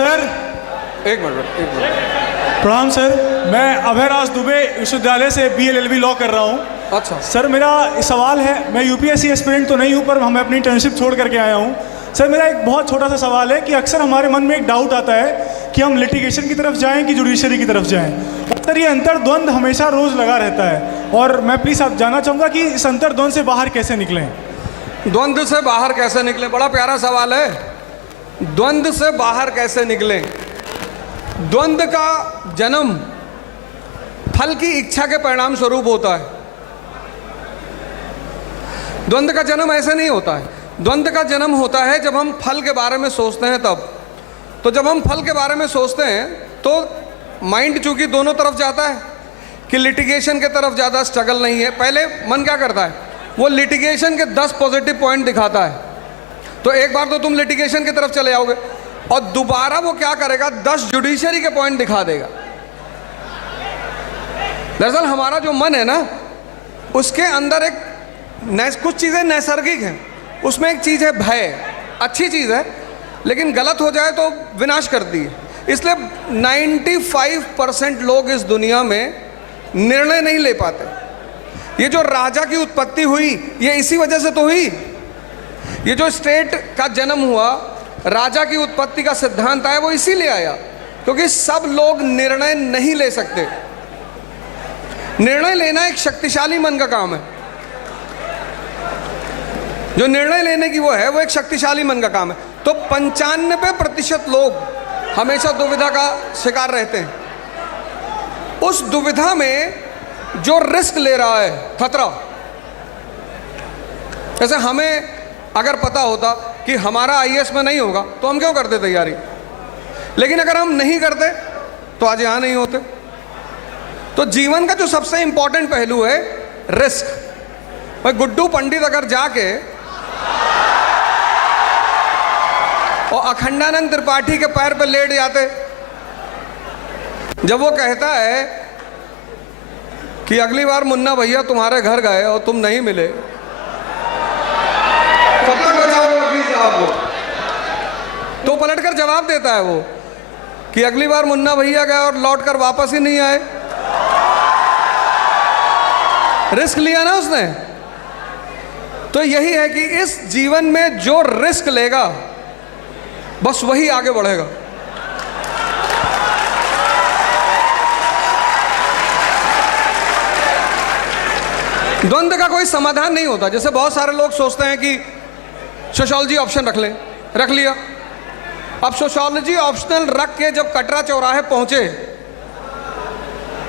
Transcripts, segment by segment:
Sir. एक minute. प्रणाम sir, मैं अभयराज दुबे विश्वविद्यालय से BLLB लॉ कर रहा हूँ। अच्छा सर, मेरा सवाल है, मैं UPSC एस्पिरेंट तो नहीं हूँ, पर मैं अपनी इंटर्नशिप छोड़ करके आया हूँ। सर, मेरा एक बहुत छोटा सा सवाल है कि अक्सर हमारे मन में एक डाउट आता है कि हम लिटिगेशन की तरफ जाएं कि जुडिशरी की तरफ जाएं। सर, ये अंतर्द्वंद हमेशा रोज़ लगा रहता है, और मैं प्लीज़ आप जानना चाहूँगा कि इस अंतर्द्वंद से बाहर कैसे निकलें। द्वंद्व से बाहर कैसे निकले, बड़ा प्यारा सवाल है। द्वंद्व से बाहर कैसे निकलें? द्वंद्व का जन्म फल की इच्छा के परिणाम स्वरूप होता है। द्वंद्व का जन्म ऐसे नहीं होता है। द्वंद्व का जन्म होता है जब हम फल के बारे में सोचते हैं तब। तो जब हम फल के बारे में सोचते हैं तो माइंड चूंकि दोनों तरफ जाता है कि लिटिगेशन के तरफ ज़्यादा स्ट्रगल नहीं है। पहले मन क्या करता है, वो लिटिगेशन के 10 पॉजिटिव पॉइंट दिखाता है, तो एक बार तो तुम लिटिगेशन की तरफ चले जाओगे, और दोबारा वो क्या करेगा, 10 जुडिशरी के पॉइंट दिखा देगा। दरअसल हमारा जो मन है ना, उसके अंदर एक कुछ चीज़ें नैसर्गिक हैं। उसमें एक चीज़ है भय, अच्छी चीज़ है, लेकिन गलत हो जाए तो विनाश करती है। इसलिए 95% लोग इस दुनिया में निर्णय नहीं ले पाते। ये जो राजा की उत्पत्ति हुई, ये इसी वजह से तो हुई। ये जो स्टेट का जन्म हुआ, राजा की उत्पत्ति का सिद्धांत आया, वो इसीलिए आया क्योंकि सब लोग निर्णय नहीं ले सकते। निर्णय लेना एक शक्तिशाली मन का काम है। जो निर्णय लेने की वो है, वो एक शक्तिशाली मन का काम है। तो 95% लोग हमेशा दुविधा का शिकार रहते हैं। उस दुविधा में जो रिस्क ले रहा है, खतरा, जैसे हमें अगर पता होता कि हमारा IAS में नहीं होगा तो हम क्यों करते तैयारी, लेकिन अगर हम नहीं करते तो आज यहां नहीं होते। तो जीवन का जो सबसे इंपॉर्टेंट पहलू है रिस्क। भाई गुड्डू पंडित अगर जाके और अखंडानंद त्रिपाठी के पैर पर लेट जाते, जब वो कहता है कि अगली बार मुन्ना भैया तुम्हारे घर गए और तुम नहीं मिले, कब तक बचाओगे वकील साहब को? तो पलटकर जवाब देता है वो कि अगली बार मुन्ना भैया गए और लौट कर वापस ही नहीं आए। रिस्क लिया ना उसने। तो यही है कि इस जीवन में जो रिस्क लेगा बस वही आगे बढ़ेगा। द्वंद्व का कोई समाधान नहीं होता। जैसे बहुत सारे लोग सोचते हैं कि सोशियोलॉजी ऑप्शन रख लें, रख लिया। अब सोशियोलॉजी ऑप्शनल रख के जब कटरा चौराहे पहुंचे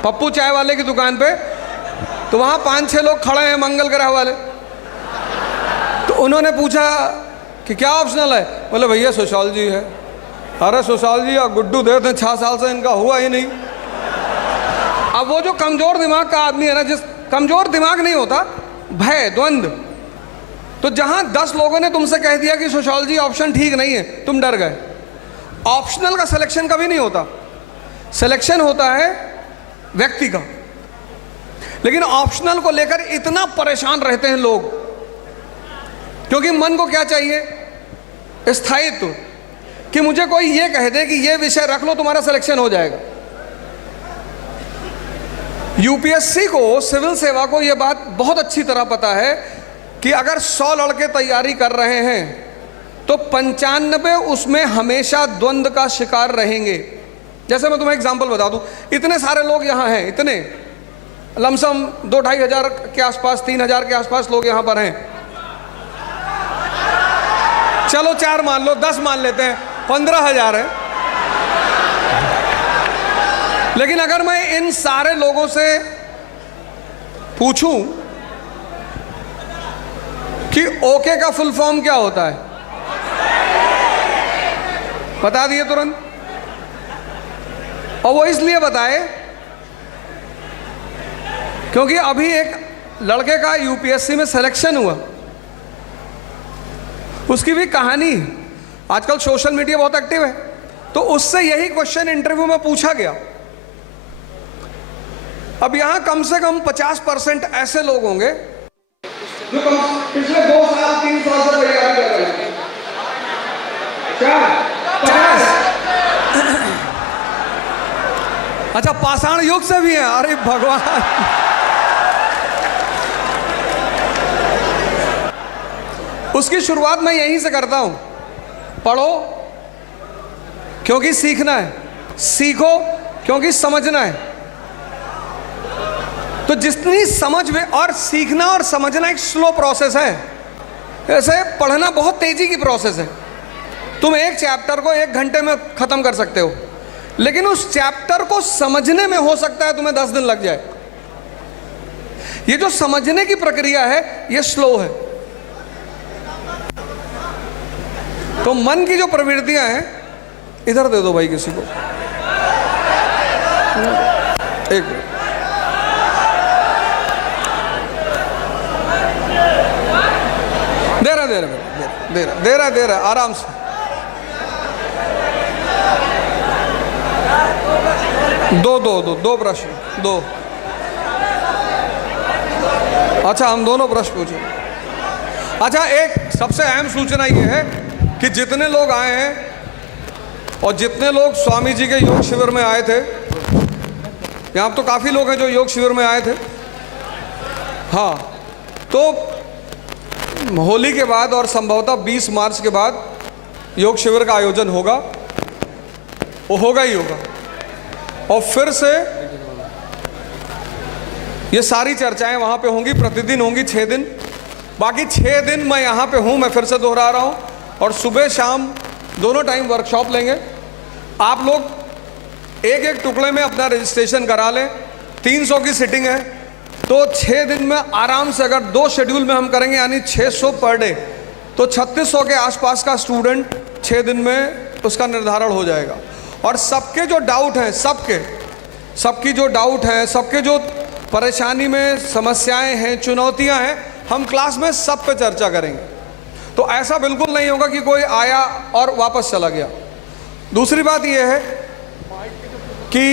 पप्पू चाय वाले की दुकान पे, तो वहां 5-6 लोग खड़े हैं मंगल ग्रह वाले। तो उन्होंने पूछा कि क्या ऑप्शनल है? बोले भैया सोशियोलॉजी है। अरे सोशियोलॉजी और गुड्डू देते हैं, 6 साल से इनका हुआ ही नहीं। अब वो जो कमजोर दिमाग का आदमी है ना, जिस कमजोर दिमाग नहीं होता, भय, द्वंद्व। तो जहां 10 लोगों ने तुमसे कह दिया कि सोशियोलॉजी ऑप्शन ठीक नहीं है, तुम डर गए। ऑप्शनल का सिलेक्शन कभी नहीं होता। सिलेक्शन होता है व्यक्ति का। लेकिन ऑप्शनल को लेकर इतना परेशान रहते हैं लोग, क्योंकि मन को क्या चाहिए? स्थायित्व, कि मुझे कोई ये कह दे कि ये विषय रख लो, तुम्हारा सिलेक्शन हो जाएगा। UPSC को, सिविल सेवा को यह बात बहुत अच्छी तरह पता है कि अगर 100 लड़के तैयारी कर रहे हैं तो 95 उसमें हमेशा द्वंद्व का शिकार रहेंगे। जैसे मैं तुम्हें एग्जांपल बता दूं, इतने सारे लोग यहां हैं, इतने लमसम 2-2.5 हजार के आसपास, 3 हजार के आसपास लोग यहां पर हैं। चलो 4 मान लो, 10 मान लेते हैं, 15,000 है। लेकिन अगर मैं इन सारे लोगों से पूछूं कि ओके का फुल फॉर्म क्या होता है, बता दिए तुरंत। और वो इसलिए बताए क्योंकि अभी एक लड़के का UPSC में सिलेक्शन हुआ, उसकी भी कहानी, आजकल सोशल मीडिया बहुत एक्टिव है, तो उससे यही क्वेश्चन इंटरव्यू में पूछा गया। अब यहां कम से कम 50% ऐसे लोग होंगे जो पिछले 2 साल 3 साल से तैयारी कर रहे हैं। क्या 50? अच्छा, पाषाण युग से भी हैं? अरे भगवान। उसकी शुरुआत मैं यहीं से करता हूं। पढ़ो क्योंकि सीखना है, सीखो क्योंकि समझना है। तो जितनी समझ में, और सीखना और समझना एक स्लो प्रोसेस है, ऐसे पढ़ना बहुत तेजी की प्रोसेस है। तुम एक चैप्टर को 1 घंटे में खत्म कर सकते हो, लेकिन उस चैप्टर को समझने में हो सकता है तुम्हें 10 दिन लग जाए। ये जो समझने की प्रक्रिया है ये स्लो है। तो मन की जो प्रवृत्तियां हैं, इधर दे दो भाई किसी को, एक मिनट। दे रहा आराम से। दो प्रश्न, 2। अच्छा, हम दोनों प्रश्न पूछे। अच्छा, एक सबसे अहम सूचना ये है कि जितने लोग आए हैं और जितने लोग स्वामी जी के योग शिविर में आए थे, यहाँ तो काफ़ी लोग हैं जो योग शिविर में आए थे। हाँ, तो होली के बाद और संभवतः 20 मार्च के बाद योग शिविर का आयोजन होगा, वो होगा ही होगा। और फिर से ये सारी चर्चाएं वहाँ पे होंगी, प्रतिदिन होंगी 6 दिन। बाकी 6 दिन मैं यहाँ पे हूँ, मैं फिर से दोहरा रहा हूँ। और सुबह शाम दोनों टाइम वर्कशॉप लेंगे। आप लोग एक एक टुकड़े में अपना रजिस्ट्रेशन करा लें। 300 की सिटिंग है, तो 6 दिन में आराम से, अगर 2 शेड्यूल में हम करेंगे यानी 600 पर डे, तो 3600 के आसपास का स्टूडेंट 6 दिन में उसका निर्धारण हो जाएगा। और सबके जो डाउट हैं, सबकी जो डाउट हैं, सबके जो परेशानी में समस्याएं हैं, चुनौतियां हैं, हम क्लास में सब पे चर्चा करेंगे। तो ऐसा बिल्कुल नहीं होगा कि कोई आया और वापस चला गया। दूसरी बात यह है कि